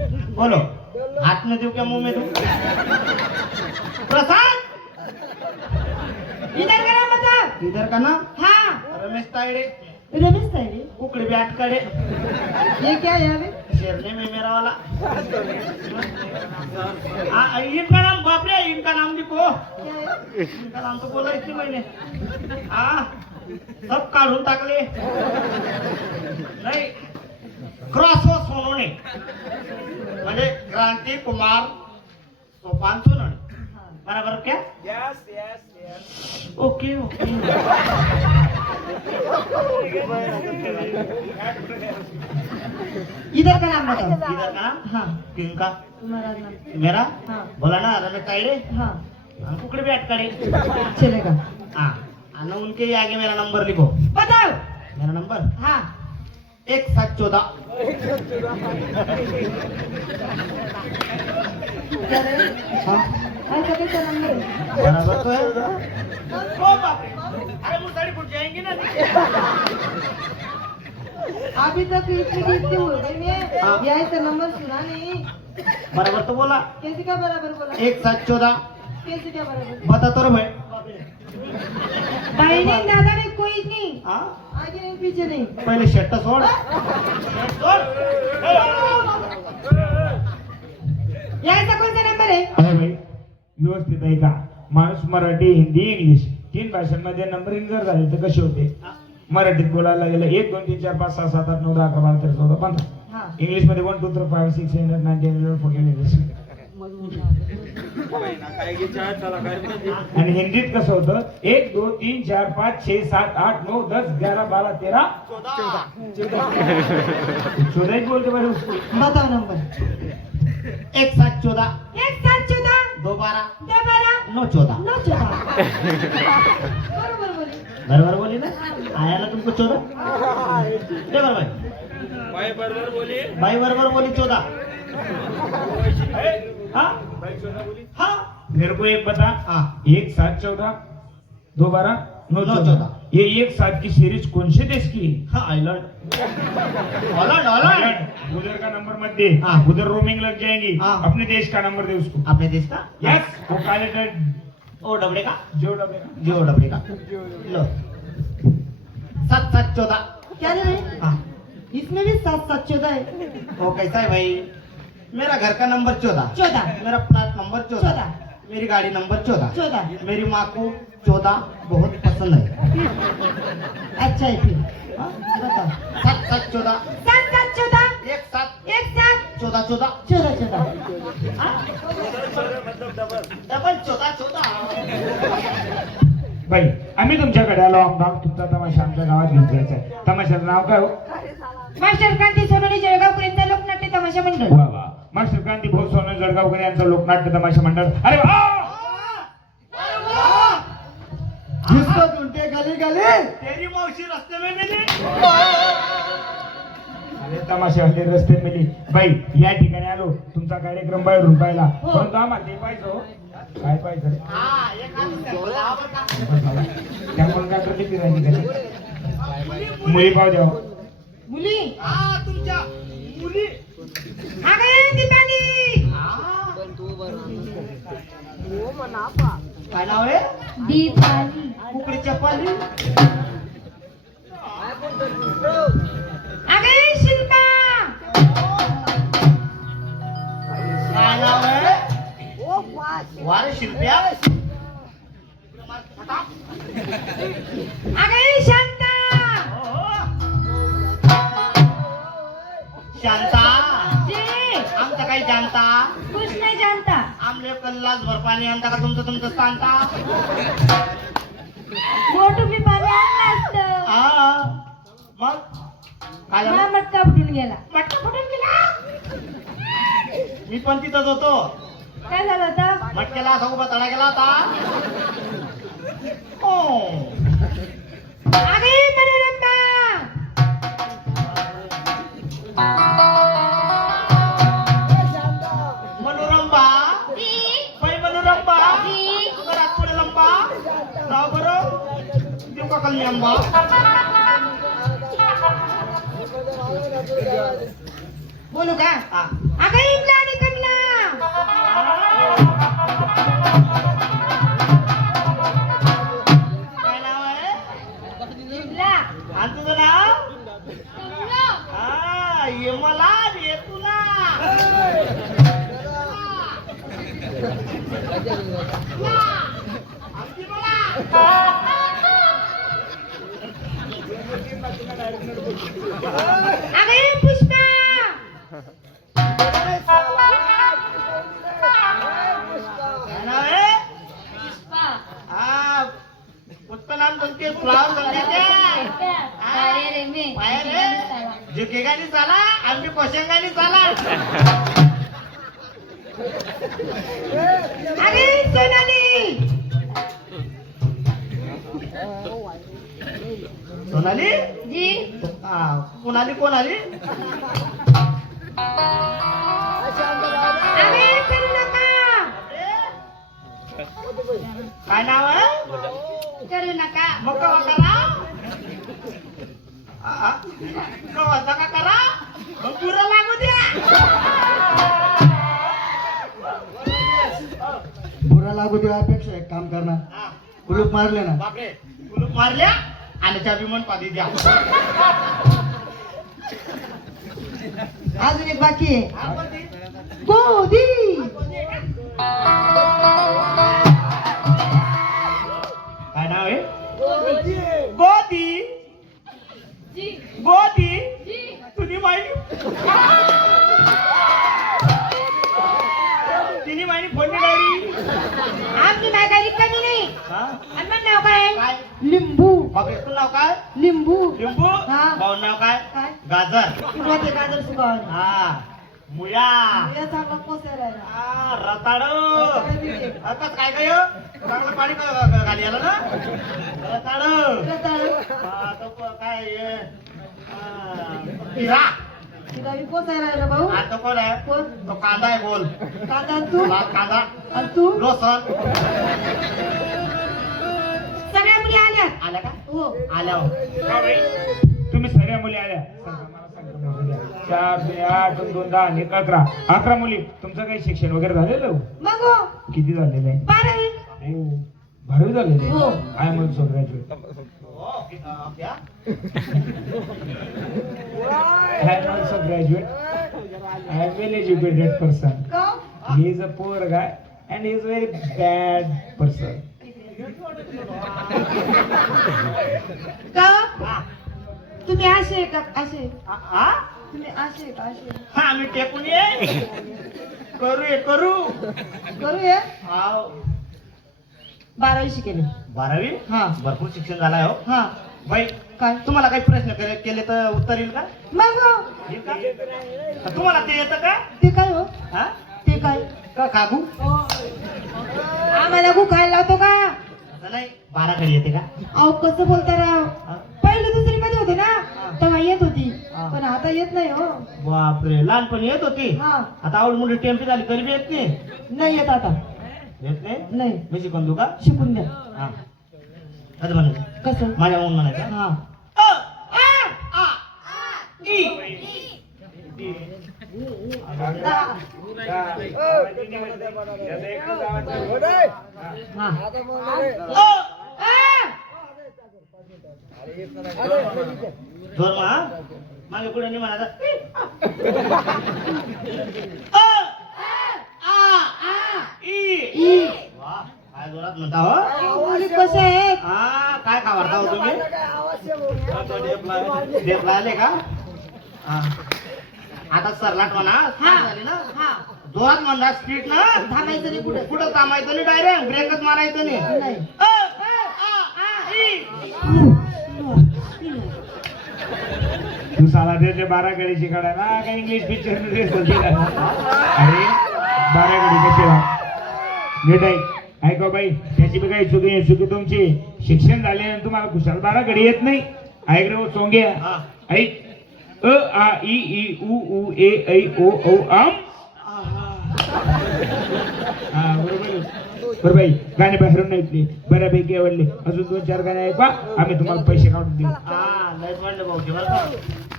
बोलो, हाथ में दूं क्या मुंह में दूं? प्रसाद, इधर का नाम बताओ। इधर का नाम हाँ रमेश तायड़े, रमेश तायड़े। कुकड़ी बैठ करे, ये क्या है अभी? शेरने में मेरा वाला। इनका नाम बाप रे, इनका नाम लिखो। क्या है? इनका नाम तो बोला इसलिए मैंने। सब काढून टाकले। नाही, क्रॉस हो सोनोने म्हणजे क्रांती कुमार सोपान सोनोने, बराबर क्या? Yes yes yes. Okay okay. इधर का नाम बताओ। इधर का नाम? हाँ किनका? तुम्हारा नाम। मेरा? हाँ बोला ना रमेश तायड़े, हाँ कुकड़ी बैठ करे। चलेगा। हाँ, और उनके ही आगे मेरा नंबर लिखो। बताओ। मेरा नंबर हाँ 1714. क्या रहे? हाँ, ऐसा कैसा नंबर है? बराबर तो है। ओ बाप रे, अरे मुर्दारी फुट जाएंगी ना। अभी तक इतनी की इतनी हो गई मैं हाँ। यही तो नंबर सुना नहीं। बराबर तो बोला। कैसे क्या बराबर बोला? 1714. कैसे क्या बराबर? बता तो रे भाई. भाई नहीं दादा नहीं कोई नहीं। हाँ, आगे नहीं पीछे नहीं। पहिले शर्ट सोड. शर्ट सोड. यायचा कोणता नंबर आहे? अरे भाई व्यवस्थित आहे का? माणूस मराठी हिंदी इंग्लिश 3 भाषांमध्ये नंबरिंग जर झाले तर कसे होते? मराठीत बोलायला गेलं 1 2 3 4 5 6 7 8 9 10 11 12 13 14 15. हाँ इंग्लिश मध्ये 1 2 3 4 5 6 7 8 9 10 11 14 इंग्लिश. आणि हिंदीत कसं होतं? 1 2 3 4 5 6 7 8 9 10 11 12 13 14 ही बोलते बरं उसको. बताओ नंबर। 1714. 1714 212. 12 914. 914 बरोबर बोली। बराबर बोली ना? आया ना तुमको 14? दे बराबर. बाई बरोबर बोली. भाई बराबर बोली 14. हाँ हाँ. मेरे को एक बता. हाँ. 1 7 14 2 12 9 14. 14. ये 1 7 की सीरीज कौन से देश की है? हाँ, आयलैंड. Holland Holland. उधर का नंबर मत दे. हाँ. उधर रोमिंग लग जाएगी. हाँ. अपने देश का नंबर दे उसको. अपने देश का? यस वो काले ओ डबड़े का? जो डबेगा. जो डबड़े का. लो. 7 7 14. क्या रे भाई? हाँ. इसमें भी 7 7 14 है। वो कैसा है भाई? मेरा घर का नंबर 14. 14 मेरा प्लाट नंबर 14. 14 मेरी गाड़ी नंबर 14. 14 मेरी माँ को 14 बहुत पसंद है. अच्छा है फिर। हाँ, बताओ। 7 7 14. 7 7 14 1 7 1 7 14 14. 14 14 डबल 14 14. भाई आम्ही तुमच्याकडे आलो आहोत. तुमचा तमाशा आमच्या गावात घेऊन जायचा आहे. तमाशाचं नाव काय हो? मास्टर क्रांती सोनोनी जळगावकरांचा लोकनाट्य तमाशा मंडळ। वा वा. मास्टर क्रांती भाऊ सोनवणे जळगावकर यांचं लोकनाट्य तमाशा मंडळ. अरे वा. जिसको ढूंढते गली गली तेरी मौसी रास्ते में मिली. अरे तमाशा हल्ली रस्ते मिली. बाई या ठिकाणी आलो तुमचा कार्यक्रम बाहेरून पाहिला. हो. परंतु आम्हाला ते पाहिजे हो. काय पाहिजे रे? हाँ, एक हाथ से बराबर का. त्यामुळे काय करते फिरायची का? मुली पाव द्या. मुली हाँ, तुमच्या मुली. आ गए दीपाली। हाँ. काय नाव आहे? दीपाली कुकडी चपाली. आ गई शिल्पा। काय नाव आहे? वारे शिल्प्या. आ गई शांता। शांता. जी आमचं काही जानता? कुछ नहीं जानता। आमले कल्लास भर पाणी आणता का तुमचं सांगता? मोठू मी पाणी आणलं असतं। हा. मग काय झालं? मला मटका फुटून गेला। मटका फुटून गेला. मी पण तिथंच होतो. काय झालं होतं? मटक्याला असा उभा तडा गेला होता. हो. आ गई मनोरंबा। मनोरंबा. बाई मनोरंबा. घरात पुढे लंबा. राव बरं. देऊ का कल्ली आंबा? बोलू का? हा. आ गई रे तुला आमची बोला. अगं ए पुष्पा काय नाव आहे? हा, पुष्पा नाम तुमचे फ्लावर बनले काय? पाया रे झुकेगानी चाला आम्ही कोशंगानी चाला. अरे सोनाली सोनाली जी कोणाली कोण आली? अरे करू नका काय नाव आहे? करू नका मग कवा करा? कवा का करा? मग पुरं लागू द्या. बुरा लागू देवापेक्षा एक काम करणार हा, कुलूप मारले ना बापरे कुलूप मारल्या आणि चाबी म्हणून पादी द्या. अजून एक बाकी आहे हा, कोणती? गोदी काय नाव आहे? गोदी गोदी तुझी माहिती तिने माहिती फोडली डायरी. आमची माघारी कमी नाही हा? आणि मग नाव काय काय? लिंबू बापरे तुझं नाव काय? लिंबू लिंबू. हा. भाऊ नाव काय? काय गाजर. होते गाजर सुकावून हा मुळा. या चांगला पोसायला हा रताळ. आता काय काय चांगलं पाणी खाली आलं ना. रताळ. हा, तो काय हे, हिरा. तिला मी पोसायला राहिला भाऊ हा तो कोण आहे? कोण तो कांदा आहे गोल. कांदा आणि तू लाल कांदा. आणि तू लसूण. सगळ्या मुली आल्यात आल्या का? हो आल्या हो. का बाई? तुम्ही सगळ्या मुली आल्या सांगा, मला सांगा मुली आल्या. 4, 2, 8, 2, 10 आणि 11. 11 मुली. तुमचं काही शिक्षण वगैरे झालेलं हो? मग हो किती झालेलं आहे? 12वी हो 12वी झालेलं आहे. हो. I am also graduate. हो, क्या? I am also graduate. I am well educated person. का He is a poor guy and he is a very bad person. का हा. तुम्ही असे आहे का असे हा? तुम्ही असे आहे का असे हा, आम्ही टेकून ये करू. करू ये हाव. 12वी शिकेले 12वी. हा भरपूर शिक्षण झालाय हो. हा बाई काय तुम्हाला काही प्रश्न केले तर उत्तर येईल का? मग हो येईल का? तुम्हाला ते येतं का? ते काय हो हा? ते काय का कागू? आम्हाला गु खायला लावतो का असं नाही. 12 कडे येते का? अहो कसं बोलता राव हा? पहिली दुसरी मध्ये होते ना तेव्हा येत होती हा. पण आता येत नाही हो बापरे लहानपणी येत होती. हा आता आवड मुली टेम्पी झाली तरी बी येत नाही. नाही येत आता येत नाही. नाही मी शिकवून देऊ का? शिकून द्या हा. कसं म्हणायचं? कसं माझ्या म्हणून म्हणायचं. हा ई. जोर मा मागे पुढे नाही म्हणायचं. वा, काय जोरात म्हणता हो. मुली कशा आहेत हा काय खावडता हो तुम्ही? डेपला आले का? हा. आता सरलाट म्हणा. हा. झाली ना. हा जोरात म्हणा स्पीड ना. थांबायचं नाही कुठे कुठं थांबायचं नाही डायरेक्ट ब्रेकच मारायचं नाही. नाही तू साला त्याचे 12 कडे शिकाडा ना काय इंग्लिश पिक्चर मध्ये अरे 12 कडे कसे नीट ऐका बाई त्याची बी काही चुकी तुमची शिक्षण झाले तुम्हाला कुशाल 12 कडे येत नाही. ऐक रे सोंगे हा. ऐक अ आ इ ई उ ऊ ए ऐ ओ औ आम. हा बरोबर बाई गाणे बाहेरून ऐकले बऱ्यापैकी आवडले. अजून 2-4 गाणे ऐका आम्ही तुम्हाला पैसे काढून देऊ. हा लय पडलं भाऊजी बरं का?